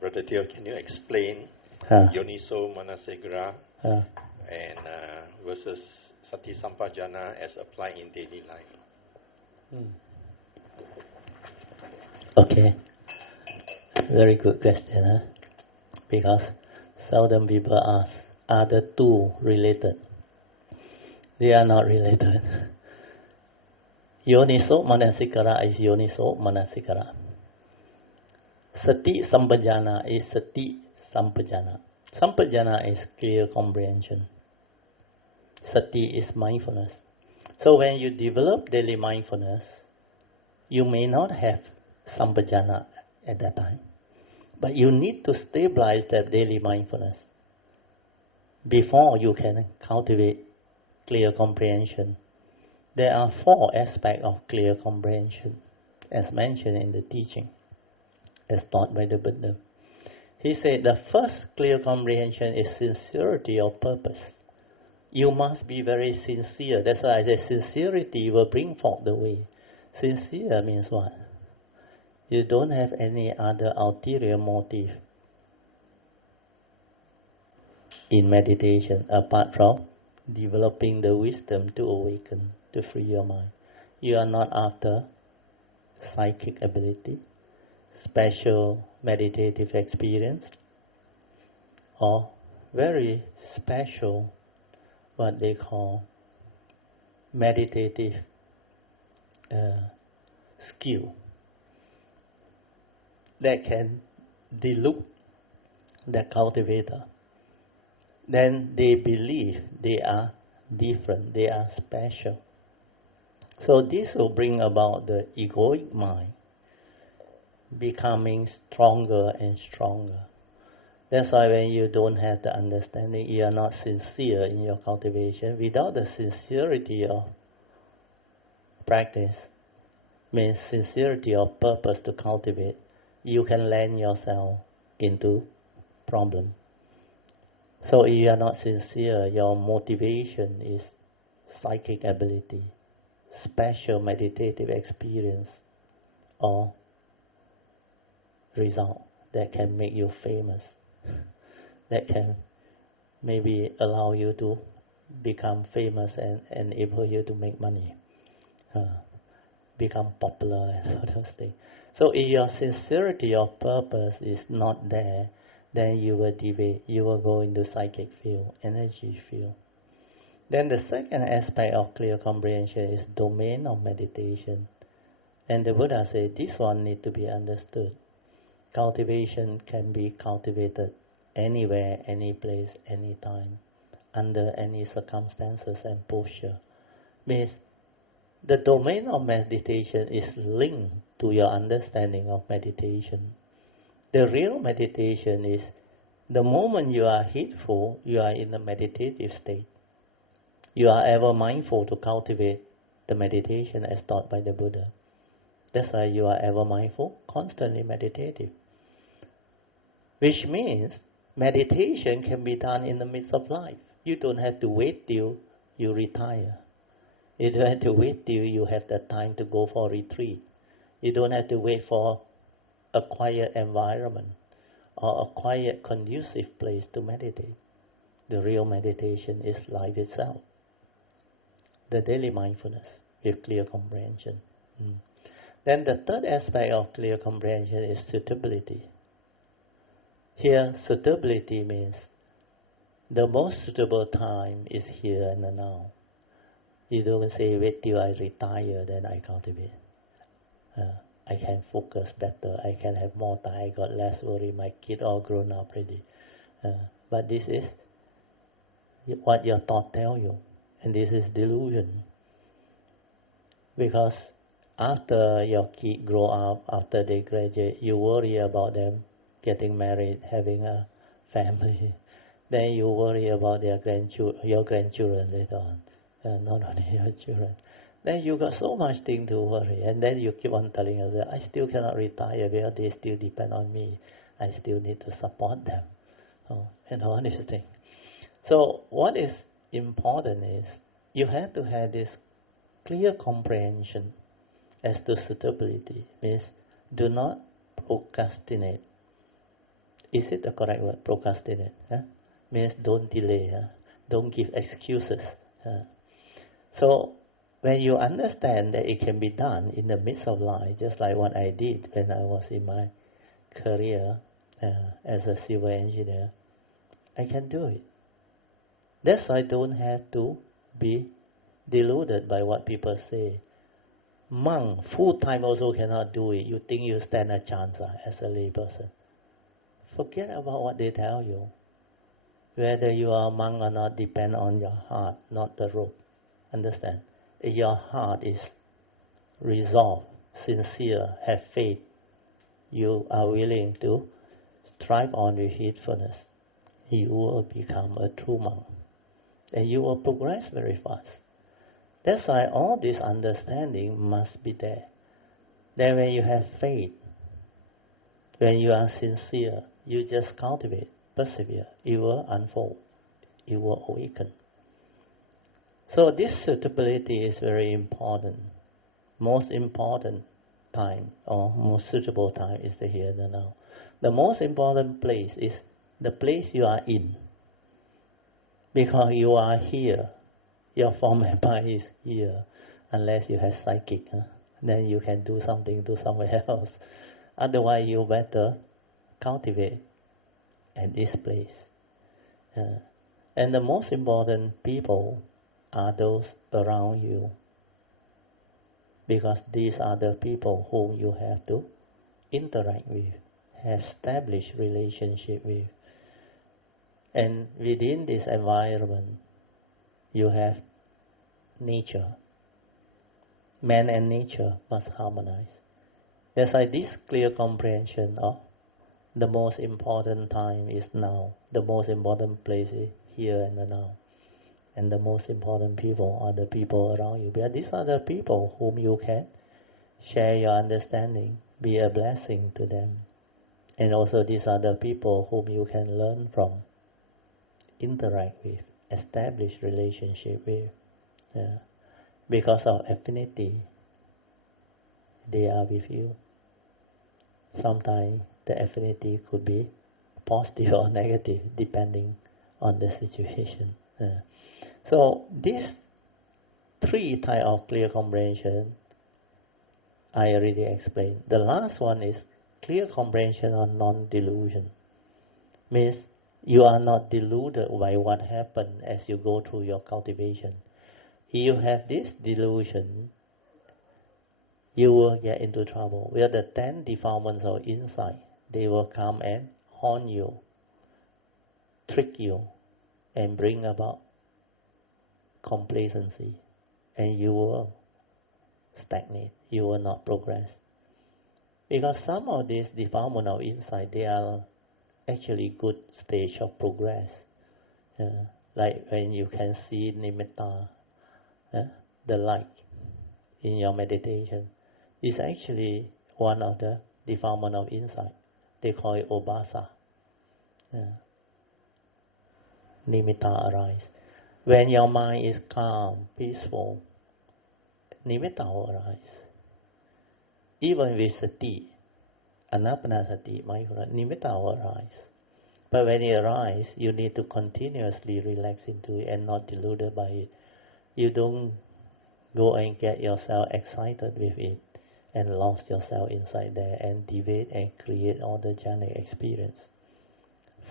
Brother Theo, can you explain Yoniso Manasikara and versus Sati Sampajana as applied in daily life? Okay, very good question, because seldom people ask, are the two related? They are not related. Yoniso Manasikara is Yoniso Manasikara. Sati Sampajana is Sati Sampajana. Sampajana is clear comprehension. Sati is mindfulness. So when you develop daily mindfulness, you may not have Sampajana at that time. But you need to stabilize that daily mindfulness before you can cultivate clear comprehension. There are 4 aspects of clear comprehension, as mentioned in the teaching, as taught by the Buddha. He said the first clear comprehension is sincerity of purpose. You must be very sincere. That's why I say sincerity will bring forth the way. Sincere means what? You don't have any other ulterior motive in meditation apart from developing the wisdom to awaken, to free your mind. You are not after psychic ability, special meditative experience, or very special, what they call meditative skill that can delude the cultivator. Then they believe they are different, they are special. So this will bring about the egoic mind becoming stronger and stronger. That's why when you don't have the understanding, you are not sincere in your cultivation. Without the sincerity of practice, means sincerity of purpose to cultivate, you can land yourself into problem. So if you are not sincere, your motivation is psychic ability, special meditative experience, or result that can make you famous, that can maybe allow you to become famous and enable you to make money, become popular and all those things. So if your sincerity of purpose is not there, then you will deviate, you will go into psychic field, energy field. Then the second aspect of clear comprehension is domain of meditation. And the Buddha said this one need to be understood. Cultivation can be cultivated anywhere, any place, any time, under any circumstances and posture. Means the domain of meditation is linked to your understanding of meditation. The real meditation is the moment you are heedful, you are in a meditative state. You are ever mindful to cultivate the meditation as taught by the Buddha. That's why you are ever mindful, constantly meditative. Which means meditation can be done in the midst of life. You don't have to wait till you retire. You don't have to wait till you have the time to go for a retreat. You don't have to wait for a quiet environment or a quiet, conducive place to meditate. The real meditation is life itself. The daily mindfulness with clear comprehension. Then the third aspect of clear comprehension is suitability. Here, suitability means the most suitable time is here and now. You don't say, wait till I retire, then I cultivate. I can focus better, I can have more time, I got less worry, my kid all grown up already. But this is what your thought tell you, and this is delusion. Because after your kid grow up, after they graduate, you worry about them getting married, having a family. Then you worry about your grandchildren later on, not only your children. Then you got so much thing to worry, and then you keep on telling yourself, I still cannot retire because they still depend on me. I still need to support them, and all these things. So what is important is you have to have this clear comprehension as to suitability. Means do not procrastinate. Is it the correct word? Procrastinate. Means don't delay. Don't give excuses. So when you understand that it can be done in the midst of life, just like what I did when I was in my career as a civil engineer, I can do it. That's why I don't have to be deluded by what people say. Monk, full-time also cannot do it. You think you stand a chance as a lay person. Forget about what they tell you. Whether you are a monk or not depends on your heart, not the rope. Understand? If your heart is resolved, sincere, have faith, you are willing to strive on with heedfulness, you will become a true monk. And you will progress very fast. That's why all this understanding must be there. Then when you have faith, when you are sincere, you just cultivate, persevere, it will unfold, it will awaken. So this suitability is very important. Most important time, or most suitable time, is the here and the now. The most important place is the place you are in. Because you are here, your form and mind is here, unless you have psychic, then you can do something to somewhere else. Otherwise, you better cultivate at this place. And the most important people are those around you, because these are the people whom you have to interact with, establish relationship with. And within this environment, you have nature. Man and nature must harmonize. That's why this clear comprehension of the most important time is now. The most important place is here and the now. And the most important people are the people around you. Because these are the people whom you can share your understanding, be a blessing to them. And also these are the people whom you can learn from, interact with, establish relationship with. Because of affinity, they are with you. Sometimes the affinity could be positive or negative, depending on the situation. So these three types of clear comprehension, I already explained. The last one is clear comprehension on non-delusion. Means you are not deluded by what happened as you go through your cultivation. If you have this delusion, you will get into trouble. Where the 10 defilements of insight, they will come and haunt you, trick you, and bring about complacency, and you will stagnate, you will not progress. Because some of these defilements of insight, they are actually good stage of progress. Like when you can see nimitta, the light in your meditation, is actually one of the defilements of insight. They call it obasa. Nimitta arise. When your mind is calm, peaceful, nimitta will arise. Even with sati, anapanasati, mindfulness, nimitta will arise. But when it arises, you need to continuously relax into it and not deluded by it. You don't go and get yourself excited with it and lost yourself inside there and deviate and create all the jhana experience.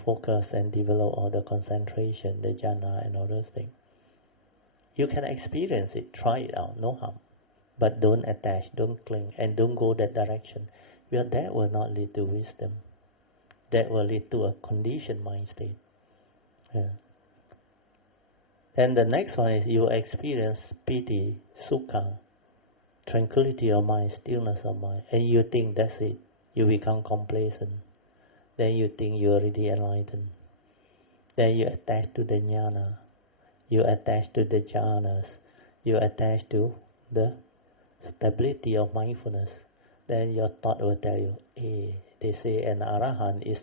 Focus and develop all the concentration, the jhana and all those things. You can experience it, try it out, no harm. But don't attach, don't cling, and don't go that direction. Because that will not lead to wisdom. That will lead to a conditioned mind state. Then the next one is you experience piti, sukham, tranquility of mind, stillness of mind, and you think that's it. You become complacent. Then you think you already enlightened. Then you attach to the jhana. You attach to the jhanas. You attach to the stability of mindfulness. Then your thought will tell you, they say an arahant is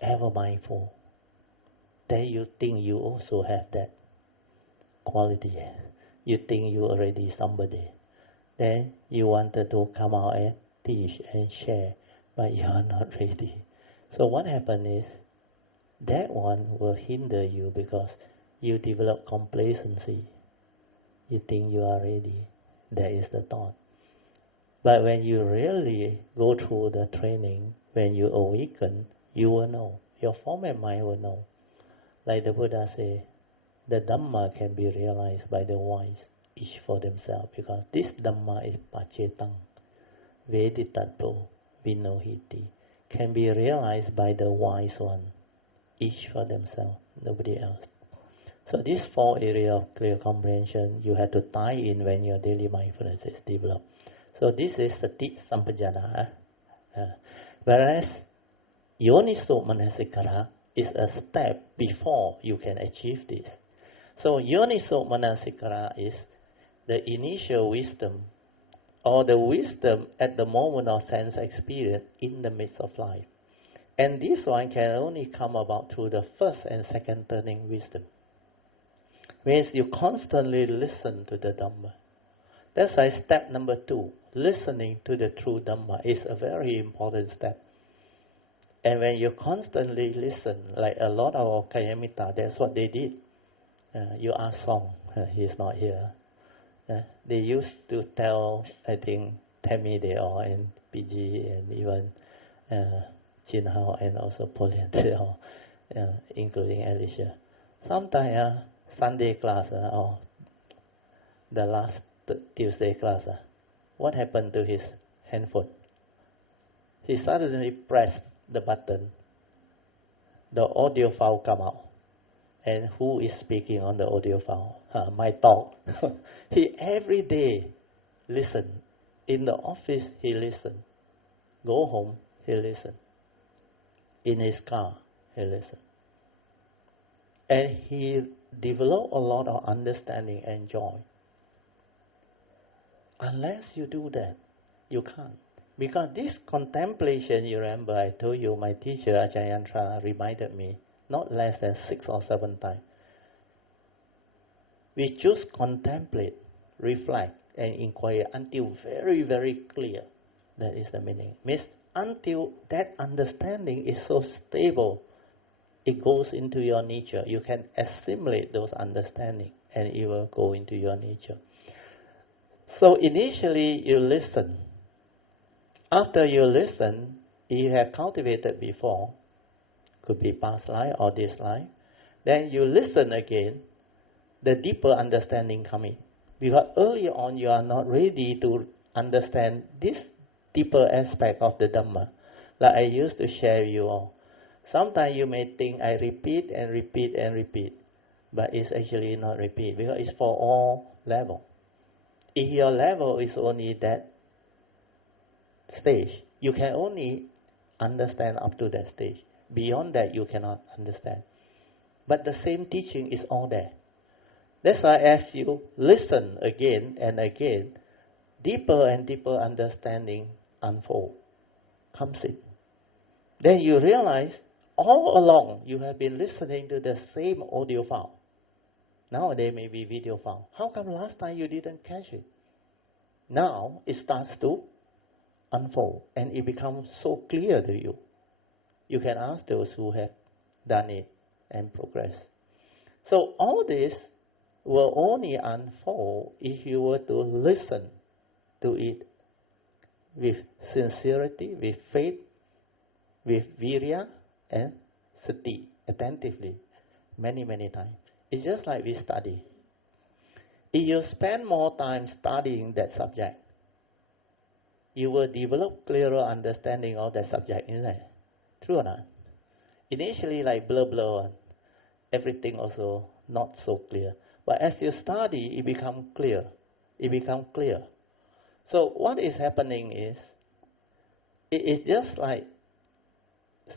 ever mindful. Then you think you also have that quality. You think you already somebody. Then you wanted to come out and teach and share, but you are not ready. So what happens is, that one will hinder you because you develop complacency. You think you are ready. That is the thought. But when you really go through the training, when you awaken, you will know. Your form and mind will know. Like the Buddha say, the Dhamma can be realized by the wise, each for themselves, because this Dhamma is pacetang, veditato, vinohiti, can be realized by the wise one, each for themselves, nobody else. So these 4 areas of clear comprehension, you have to tie in when your daily mindfulness is developed. So this is Sati Sampajana. Whereas Yoniso Manasikara is a step before you can achieve this. So Yoniso Manasikara is the initial wisdom, or the wisdom at the moment of sense experience in the midst of life. And this one can only come about through the first and second turning wisdom. Means you constantly listen to the Dhamma. That's why step number 2, listening to the true Dhamma, is a very important step. And when you constantly listen, like a lot of Kayamita, that's what they did. You ask Song, he's not here. They used to tell, I think, Tammy they all, and PG, and even Jin Hao, and also Pauline they all, including Alicia. Sometimes Sunday class, or the last Tuesday class, what happened to his handphone? He suddenly pressed the button, the audio file come out. And who is speaking on the audio file? My dog. He every day listen. In the office, he listen. Go home, he listen. In his car, he listen. And he developed a lot of understanding and joy. Unless you do that, you can't. Because this contemplation, you remember I told you, my teacher Ajahn Yantra reminded me, not less than 6 or 7 times. We choose contemplate, reflect, and inquire until very, very clear. That is the meaning. Means until that understanding is so stable, it goes into your nature. You can assimilate those understanding, and it will go into your nature. So initially you listen. After you listen, you have cultivated before, could be past life or this life, then you listen again, the deeper understanding comes in. Because earlier on you are not ready to understand this deeper aspect of the Dhamma. Like I used to share with you all. Sometimes you may think I repeat and repeat and repeat, but it's actually not repeat, because it's for all level. If your level is only that stage, you can only understand up to that stage. Beyond that, you cannot understand. But the same teaching is all there. That's why as you listen again and again, deeper and deeper understanding unfolds, comes in. Then you realize all along you have been listening to the same audio file. Nowadays may be video file. How come last time you didn't catch it? Now it starts to unfold and it becomes so clear to you. You can ask those who have done it and progressed. So all this will only unfold if you were to listen to it with sincerity, with faith, with virya and sati, attentively, many, many times. It's just like we study. If you spend more time studying that subject, you will develop clearer understanding of that subject, isn't it? True or not? Initially, like blur, everything also not so clear. But as you study, it becomes clear. It becomes clear. So what is happening is, it is just like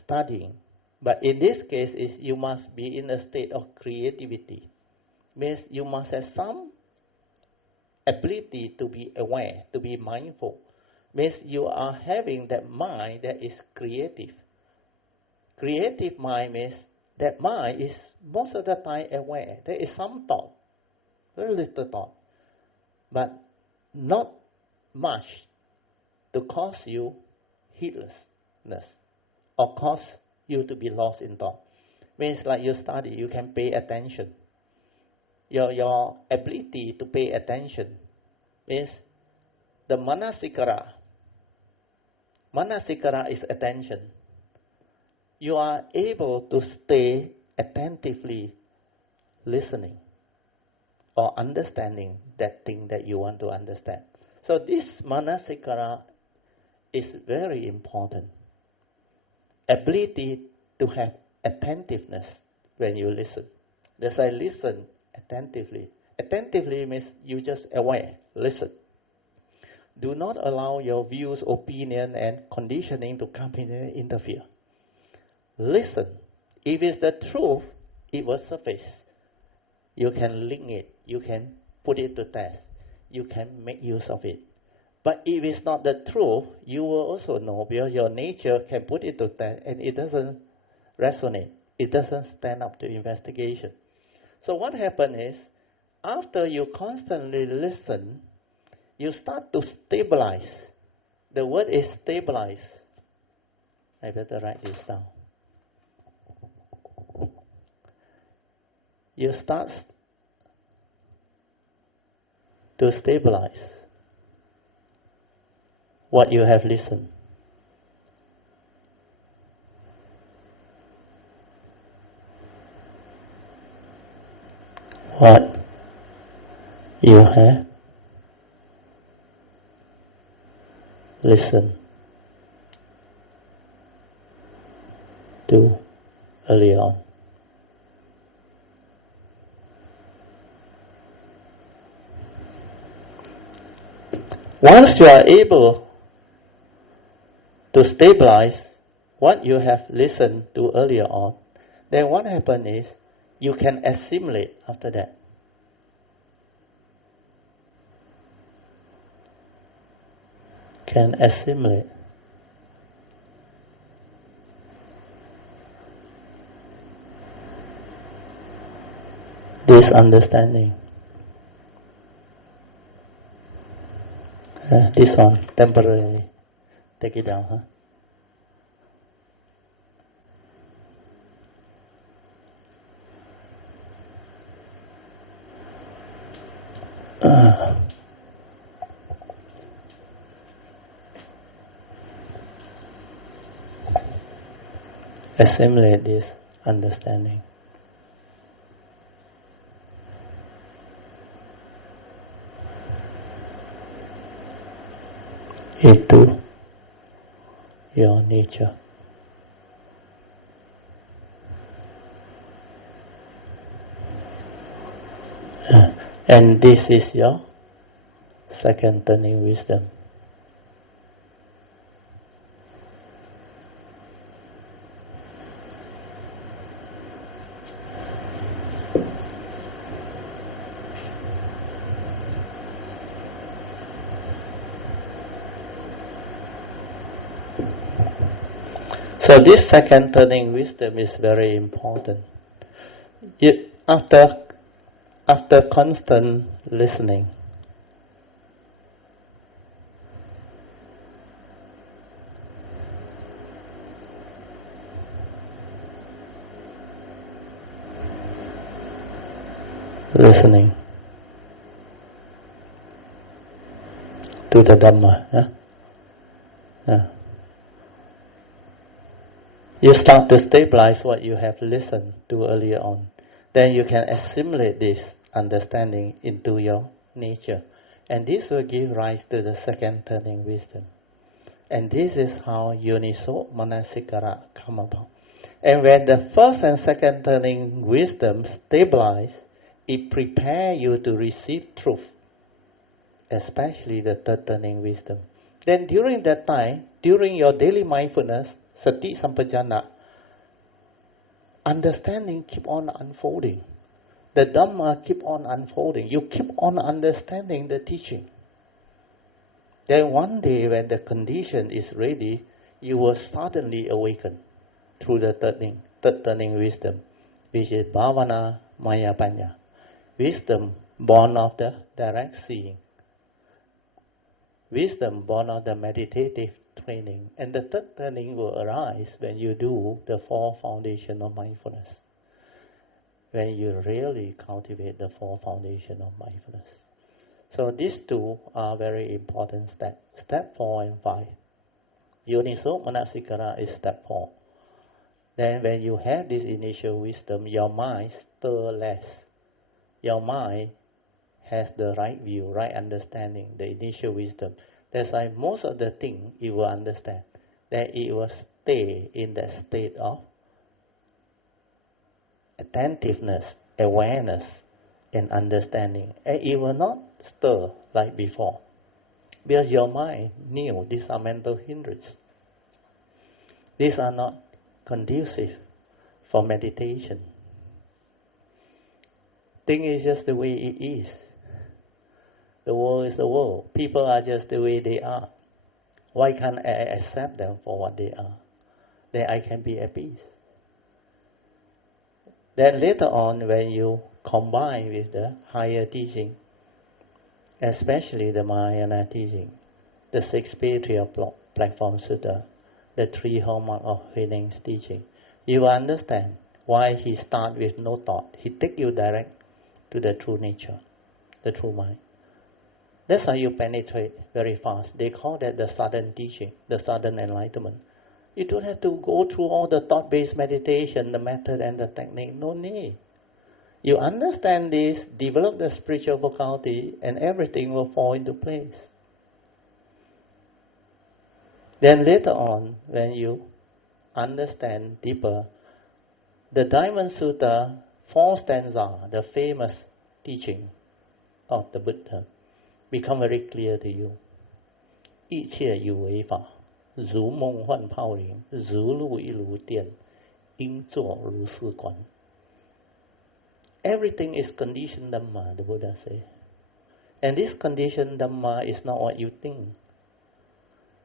studying. But in this case, is you must be in a state of creativity. Means you must have some ability to be aware, to be mindful. Means you are having that mind that is creative. Creative mind means that mind is most of the time aware. There is some thought, very little thought, but not much to cause you heedlessness or cause you to be lost in thought. Means like you study, you can pay attention. Your ability to pay attention is the Manasikara. Manasikara is attention. You are able to stay attentively listening or understanding that thing that you want to understand. So this Manasikara is very important. Ability to have attentiveness when you listen. As I listen attentively. Attentively means you just aware, listen. Do not allow your views, opinion, and conditioning to come in and interfere. Listen. If it's the truth, it will surface. You can link it. You can put it to test. You can make use of it. But if it's not the truth, you will also know because your nature can put it to test and it doesn't resonate. It doesn't stand up to investigation. So what happens is, after you constantly listen, you start to stabilize. The word is stabilize. I better write this down. You start to stabilize what you have listened. What you have listened to earlier on. Once you are able to stabilize what you have listened to earlier on, then what happens is you can assimilate after that. Can assimilate. This understanding. This one, temporarily. Take it down, huh? Assimilate this understanding. Into your nature. And this is your second turning wisdom. So this second turning wisdom is very important. After constant listening, to the Dhamma, you start to stabilize what you have listened to earlier on. Then you can assimilate this understanding into your nature. And this will give rise to the second turning wisdom. And this is how Yoniso Manasikara come about. And when the first and second turning wisdom stabilize, it prepares you to receive truth, especially the third turning wisdom. Then during that time, during your daily mindfulness, Sati Sampajana, understanding keep on unfolding. The Dhamma keep on unfolding. You keep on understanding the teaching. Then one day when the condition is ready, you will suddenly awaken through the third turning wisdom, which is Bhavana Maya Panya. Wisdom born of the direct seeing. Wisdom born of the meditative training. And the third training will arise when you do the 4 foundations of mindfulness. When you really cultivate the 4 foundations of mindfulness. So these 2 are very important steps. Step 4 and 5. Yoniso Manasikara is step 4. Then when you have this initial wisdom, your mind stirs less. Your mind has the right view, right understanding, the initial wisdom. That's why most of the things you will understand, that it will stay in that state of attentiveness, awareness, and understanding. And it will not stir like before. Because your mind knew these are mental hindrances. These are not conducive for meditation. Thing is just the way it is. The world is the world. People are just the way they are. Why can't I accept them for what they are? Then I can be at peace. Then later on, when you combine with the higher teaching, especially the Mahayana teaching, the 6 spiritual platform sutta, the 3 hallmarks of Huineng's teaching, you will understand why he starts with no thought. He takes you direct to the true nature, the true mind. That's how you penetrate very fast. They call that the sudden teaching, the sudden enlightenment. You don't have to go through all the thought-based meditation, the method and the technique. No need. You understand this, develop the spiritual faculty, and everything will fall into place. Then later on, when you understand deeper, the Diamond Sutta, 4 stanzas, the famous teaching of the Buddha, become very clear to you. 一切有为法，如梦幻泡影，如露亦如电，应作如是观。Everything is conditioned Dhamma, the Buddha says. And this conditioned Dhamma is not what you think.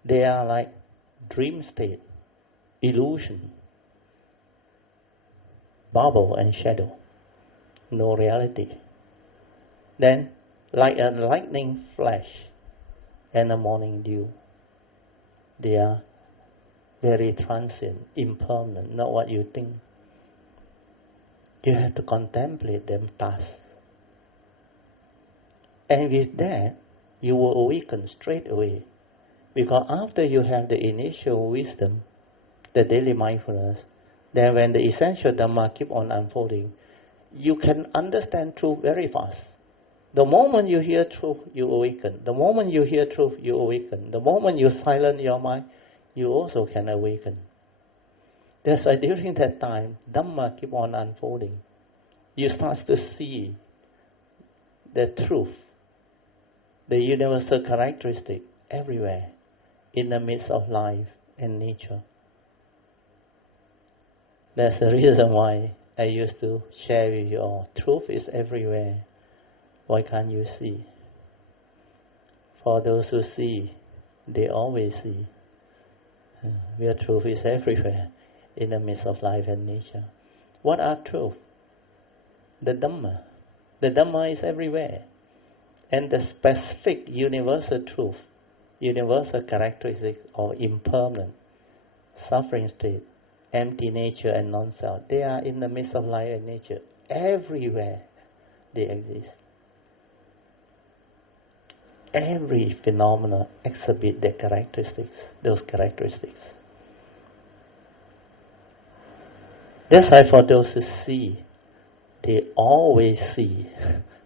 They are like dream state, illusion, bubble and shadow, no reality. Then, like a lightning flash and a morning dew, they are very transient, impermanent, not what you think. You have to contemplate them thus. And with that, you will awaken straight away. Because after you have the initial wisdom, the daily mindfulness, then when the essential Dhamma keep on unfolding, you can understand truth very fast. The moment you hear truth, you awaken. The moment you hear truth, you awaken. The moment you silence your mind, you also can awaken. That's why during that time, Dhamma keep on unfolding. You start to see the truth, the universal characteristic everywhere in the midst of life and nature. That's the reason why I used to share with you all. Truth is everywhere. Why can't you see? For those who see, they always see. Where truth is everywhere in the midst of life and nature. What are truth? The Dhamma. The Dhamma is everywhere. And the specific universal truth, universal characteristics of impermanent, suffering state, empty nature and non-self, they are in the midst of life and nature. Everywhere they exist. Every phenomena exhibit their characteristics, those characteristics. That's why for those who see, they always see.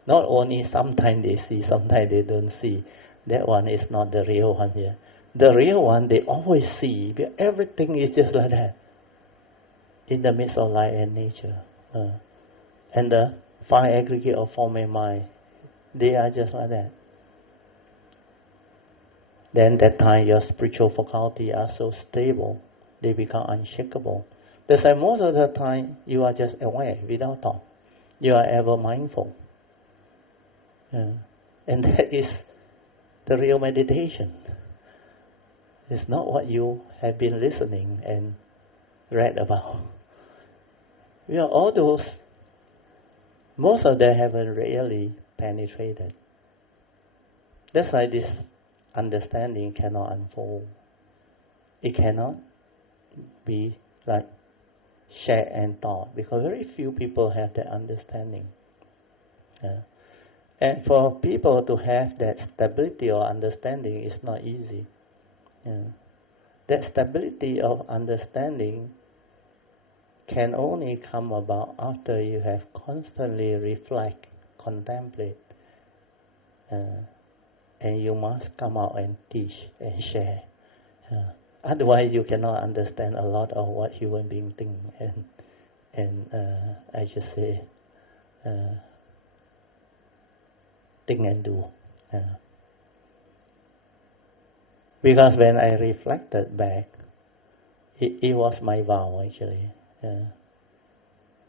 Not only sometimes they see, sometimes they don't see. That one is not the real one here. The real one, they always see. Everything is just like that. In the midst of life and nature. And the 5 aggregate of form and mind, they are just like that. Then that time your spiritual faculty are so stable, they become unshakable. That's why most of the time you are just aware without thought. You are ever mindful. And that is the real meditation. It's not what you have been listening and read about. All those, most of them haven't really penetrated. That's why this understanding cannot unfold. it cannot be like shared and taught, because very few people have that understanding. And for people to have that stability or understanding is not easy. That stability of understanding can only come about after you have constantly reflect, contemplate, and you must come out and teach and share. Otherwise, you cannot understand a lot of what human beings think and I just say think and do. Because when I reflected back, it was my vow actually.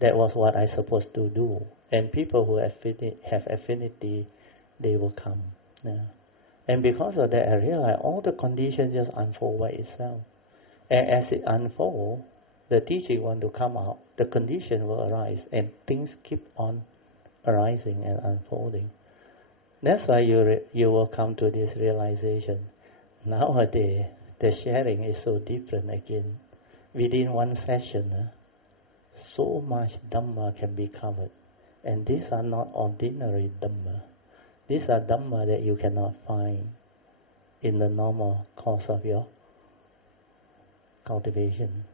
That was what I supposed to do. And people who have affinity, they will come. And because of that, I realized all the conditions just unfold by itself. And as it unfolds, the teaching want to come out, the condition will arise, and things keep on arising and unfolding. That's why you will come to this realization. Nowadays, the sharing is so different again. Within one session, so much Dhamma can be covered. And these are not ordinary Dhamma. These are Dhamma that you cannot find in the normal course of your cultivation.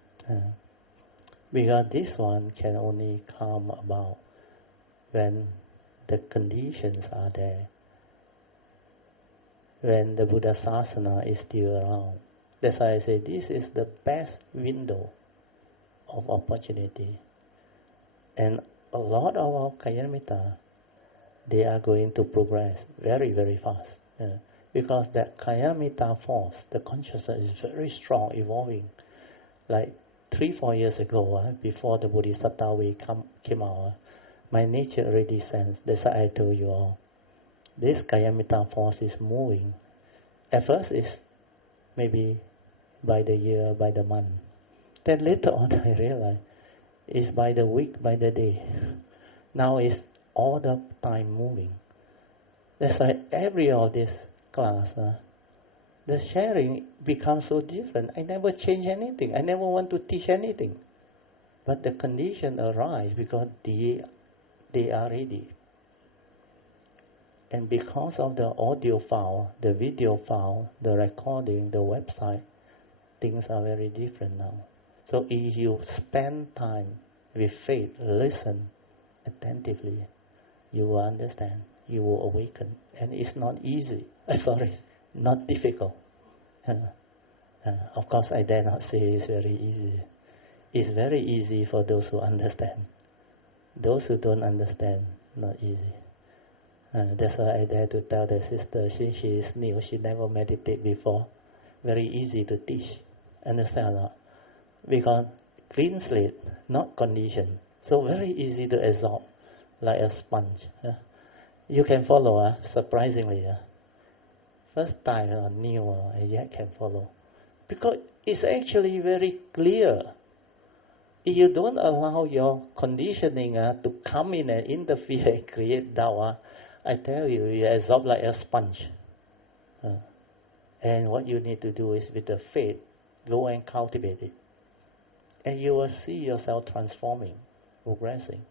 Because this one can only come about when the conditions are there, when the Buddha Sasana is still around. That's why I say this is the best window of opportunity. And a lot of our Kayamitta, they are going to progress very, very fast. Because that Kayamitta force, the consciousness is very strong, evolving. Like 3-4 years ago, before the Bodhisattva way came out, my nature already sensed. That's why I told you all. This Kayamitta force is moving. At first it's maybe by the year, by the month. Then later on I realized it's by the week, by the day. Now it's all the time moving. That's why every of this class, the sharing becomes so different. I never change anything. I never want to teach anything. But the condition arise because they are ready. And because of the audio file, the video file, the recording, the website, things are very different now. So if you spend time with faith, listen attentively, you will understand, you will awaken. And it's not easy. Not difficult. Of course, I dare not say it's very easy. It's very easy for those who understand. Those who don't understand, not easy. That's why I dare to tell the sister, since she is new, she never meditated before, very easy to teach. Understand or not? Because clean slate, not conditioned. So very easy to absorb, like a sponge. You can follow, surprisingly. First time or new, and yet can follow. Because it's actually very clear. If you don't allow your conditioning to come in and interfere and create doubt, I tell you, you absorb like a sponge. And what you need to do is with the faith, go and cultivate it. And you will see yourself transforming, progressing.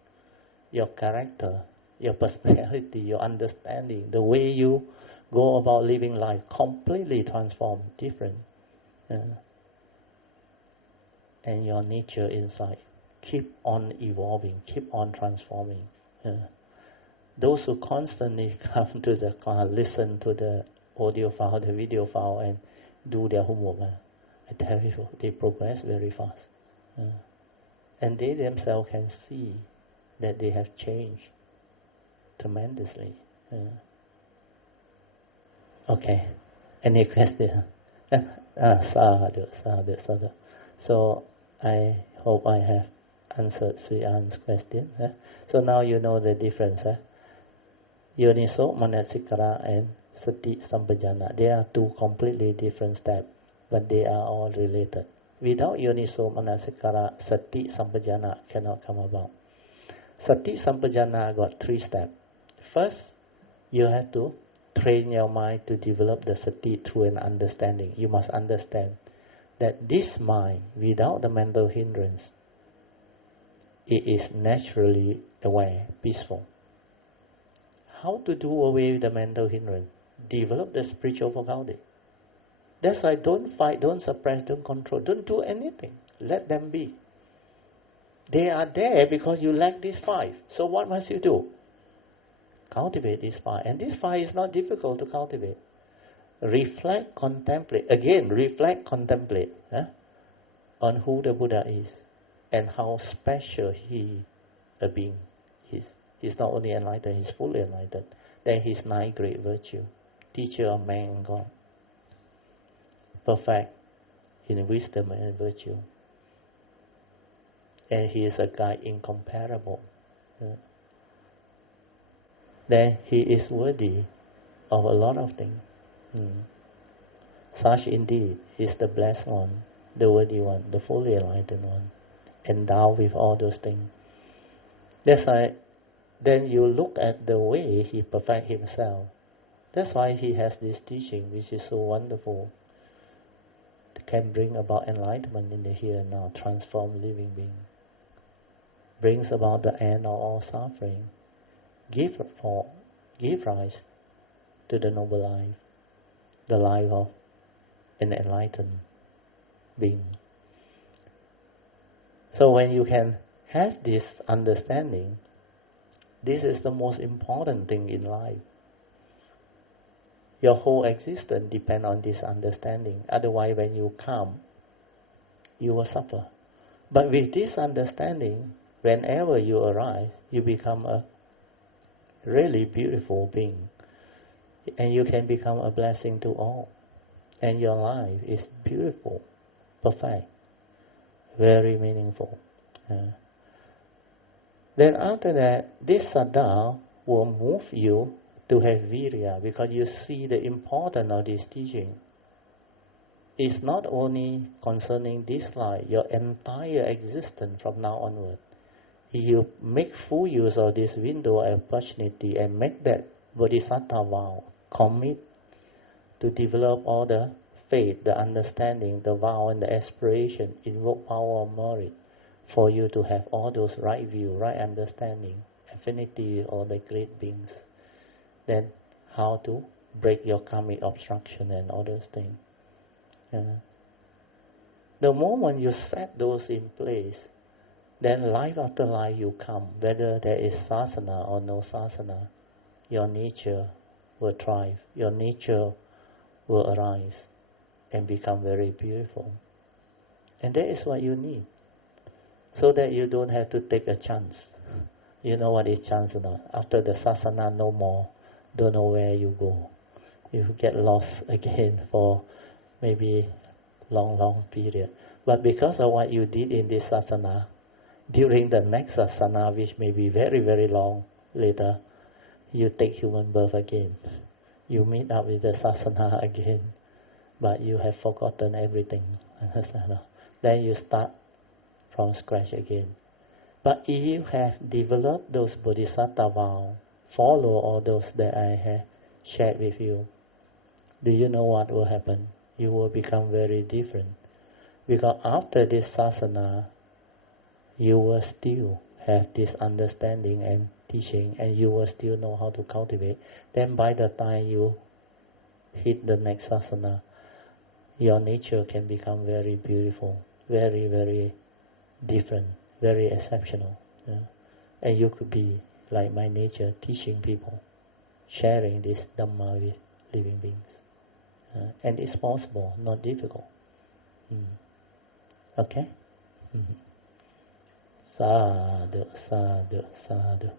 Your character, your personality, your understanding, the way you go about living life, completely transformed, different. And your nature inside, keep on evolving, keep on transforming. Those who constantly come to the class, listen to the audio file, the video file, and do their homework, I tell you, they progress very fast. And they themselves can see that they have changed tremendously. Okay, any question? Sadhu. So I hope I have answered Sri Ann's question. So now you know the difference. Yoniso Manasikara and Sati Sampajana. They are two completely different steps, but they are all related. Without Yoniso Manasikara, Sati Sampajana cannot come about. Sati Sampajana got 3 steps. First, you have to train your mind to develop the Sati through an understanding. You must understand that this mind, without the mental hindrance, it is naturally aware, peaceful. How to do away with the mental hindrance? Develop the spiritual faculty. That's why don't fight, don't suppress, don't control, don't do anything. Let them be. They are there because you lack these 5. So what must you do? Cultivate these 5. And this 5 is not difficult to cultivate. Reflect, contemplate. Again, reflect, contemplate on who the Buddha is and how special a being is. He's not only enlightened, he's fully enlightened. Then his 9 great virtues. Teacher of man and God. Perfect in wisdom and virtue. And he is a guide incomparable. Then he is worthy of a lot of things. Such indeed is the blessed one, the worthy one, the fully enlightened one, endowed with all those things. That's why then you look at the way he perfects himself. That's why he has this teaching which is so wonderful. It can bring about enlightenment in the here and now, transform living being. Brings about the end of all suffering. Give rise to the noble life, the life of an enlightened being. So when you can have this understanding, this is the most important thing in life. Your whole existence depends on this understanding. Otherwise, when you come, you will suffer. But with this understanding, whenever you arise, you become a really beautiful being. And you can become a blessing to all. And your life is beautiful, perfect, very meaningful. Then after that, this sadhana will move you to have virya, because you see the importance of this teaching. It's not only concerning this life, your entire existence from now onward. If you make full use of this window of opportunity and make that bodhisattva vow, commit to develop all the faith, the understanding, the vow and the aspiration, invoke power of merit, for you to have all those right view, right understanding, affinity, or the great beings. Then how to break your karmic obstruction and all those things. The moment you set those in place, then life after life you come, whether there is sasana or no sasana, your nature will thrive, your nature will arise and become very beautiful. And that is what you need, so that you don't have to take a chance. You know what is chance or not? After the sasana no more, don't know where you go. You get lost again for maybe long period. But because of what you did in this sasana, during the next sasana, which may be very, very long later, you take human birth again. You meet up with the sasana again, but you have forgotten everything. Then you start from scratch again. But if you have developed those bodhisattva vows, follow all those that I have shared with you, do you know what will happen? You will become very different. Because after this sasana, you will still have this understanding and teaching, and you will still know how to cultivate. Then by the time you hit the next sasana, your nature can become very beautiful, very, very different, very exceptional. And you could be like my nature, teaching people, sharing this Dhamma with living beings. And it's possible, not difficult. Okay? Sadhu, sadhu, sadhu.